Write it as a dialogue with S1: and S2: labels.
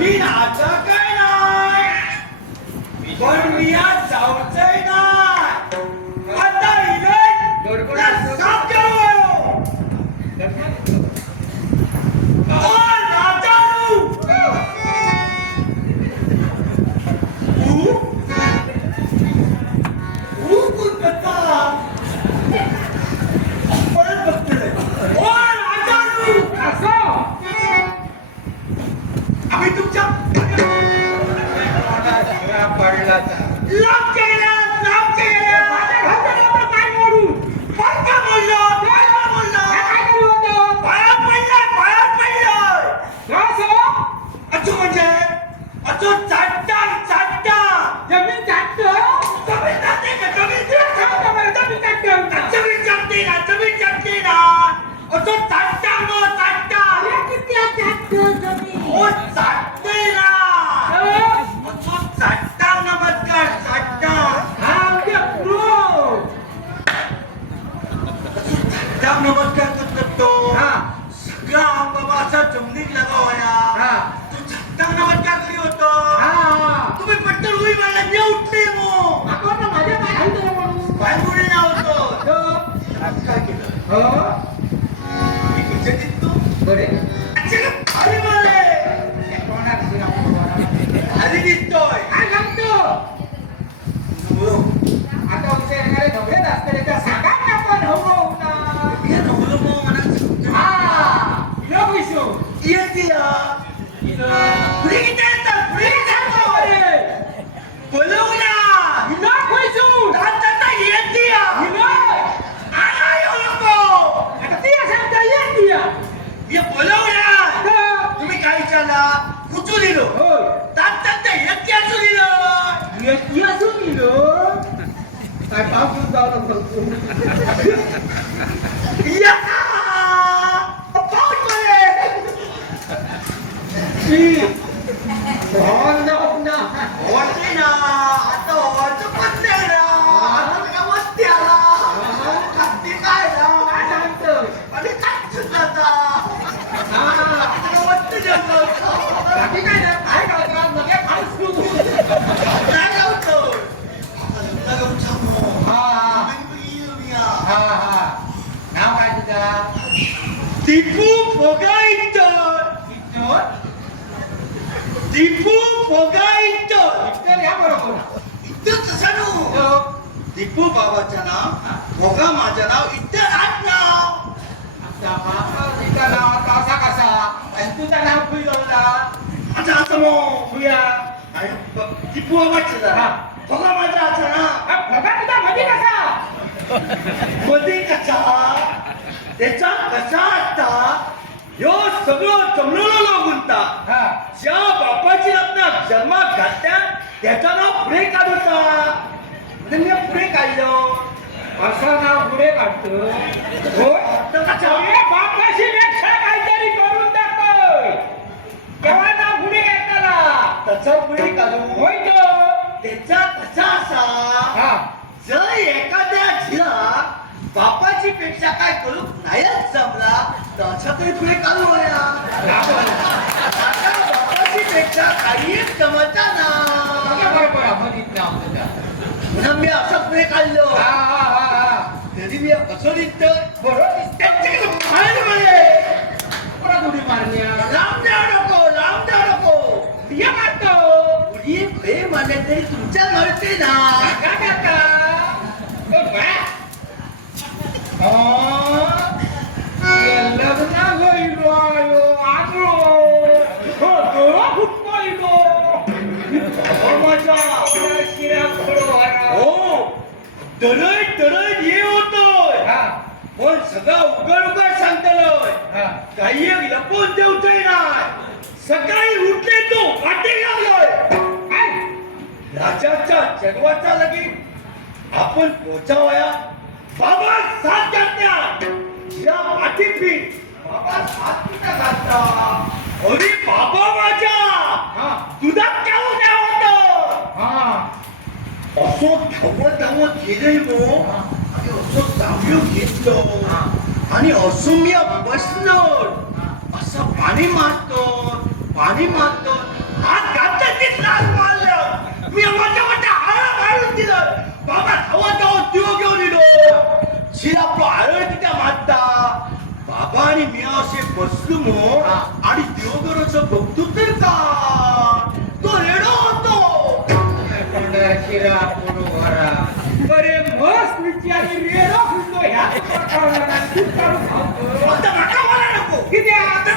S1: नवीन
S2: आता काय नाही पण
S1: मी आज Kata. Love चाटता नमस्कार करतो
S2: हा।
S1: सगळा बाबा असा जमनीत लगावाया
S2: हा।
S1: तो चाटता नमस्कार करी होतो।
S2: हा।
S1: तुम्ही पटकन उई मला मी उठले मग
S2: ना माझ्या पाय हलतो म्हणून.
S1: बायकोडे नाव होतं। केलं?
S2: Yeah!
S1: दीपू फोगाईचं.
S2: किशोर?
S1: दीपू फोगाईचं.
S2: किशोर या बरोबर.
S1: इथं कसं नो?
S2: हो.
S1: दीपू बाबाचं नाव भोगा माझं नाव इतर आठ नाव
S2: आमचा बापा तुझं नाव आता असा कसा? आणि तुझं नाव फुलवला.
S1: माझा आता मग
S2: फुया.
S1: आणि दीपू बाबाचं. नाव भोगा माझा आता ना
S2: बघा तुझा मध्ये कसा?
S1: मध्ये कसा त्याचा कसा असता? ह्यो सगळं जमलेलं लोक
S2: हा.
S1: ज्या बापाची आपल्या जन्मात घातल्या त्याचं नाव पुढे काढूचा म्हणून मी पुढे काढलं.
S2: असं नाव पुढे काढतो. होय? बापाशी पेक्षा काहीतरी करून दाखव. केव्हा नाव पुढे घेतला
S1: त्याचा पुढे काढू.
S2: होय तो.
S1: त्याचा कसा असा?
S2: हा.
S1: जर एखाद्या झिला बापाची पेक्षा काय करू? नाहीच जमला. काढू होया आता बापाची पेक्षा काहीच जमता ना.
S2: तुझं.
S1: मी असं पुढे काढलो. तरी मी कसं दिसतोय?
S2: बरोबर उडी मारल्या.
S1: लांब जाऊ नको लांब जाऊ नको.
S2: बिया मारतो.
S1: उडी मारले तरी तुमच्या मरते ना.
S2: बघा हो
S1: दरड दरड ये होतोय.
S2: हा,
S1: पण सगळं उघड उघड सांगतलोय. काही एक लपून देऊतोय नाही सकाळी उठले तो वाटे लागलोय.
S2: काय?
S1: राजाच्या जन्माचा लगी आपण पोचावया. बाबा साथ घातल्या. या पाठीपी बाबा साथ कुठं घातला अरे बाबा माझ्या असो धावत धावत गेले मो आणि असो चांगलं घेतलं आणि असो मी बसलो असं पाणी मारतो पाणी मारतो हात घातला ते लाल मारलं मी माझ्या वाट्या आळा मारून दिलं बाबा धावत धावत दिव घेऊन येलो शिर आपलं आळळ किती मारता बाबा आणि मी असे बसलो मो आणि देवगरचं बघतो तर का तो रेडो होतो
S2: पंढरा शिरा खडोहरा. अरे मस्त विचारी रेडो फुटलो ह्या प्रकाराला तू काढून खातो.
S1: आता